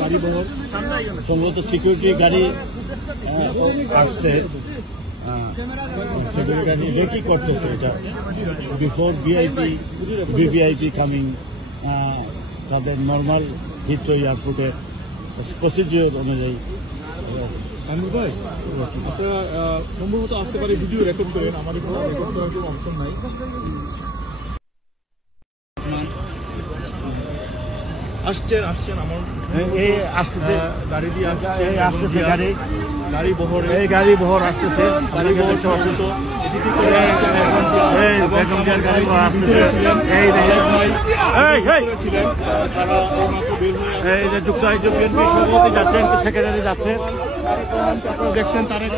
গাড়ি বহর সম্ভবত সিকিউরিটি গাড়ি আসছে, গাড়ি কি করতেছে এটা বিফোর ভিভিআইপি কামিং তাদের নর্মাল হিথ্রো এয়ারপোর্টের প্রসিডিওর অনুযায়ী। আমির ভাই, আপনারা সম্ভবত আসতে পারে ভিডিও রেকর্ড করেন, আমাদের রেকর্ড করার কোনো অপশন নাই। আসছেন আমার এই আসতেছে গাড়ি দিয়ে আসতেছে গাড়ি বহর আসতেছে, গাড়ি বহর সহযোগিত যুক্তরাজ্য বিএনপি সভাপতি যাচ্ছেন, সেক্রেটারি যাচ্ছেন, দেখছেন তারেক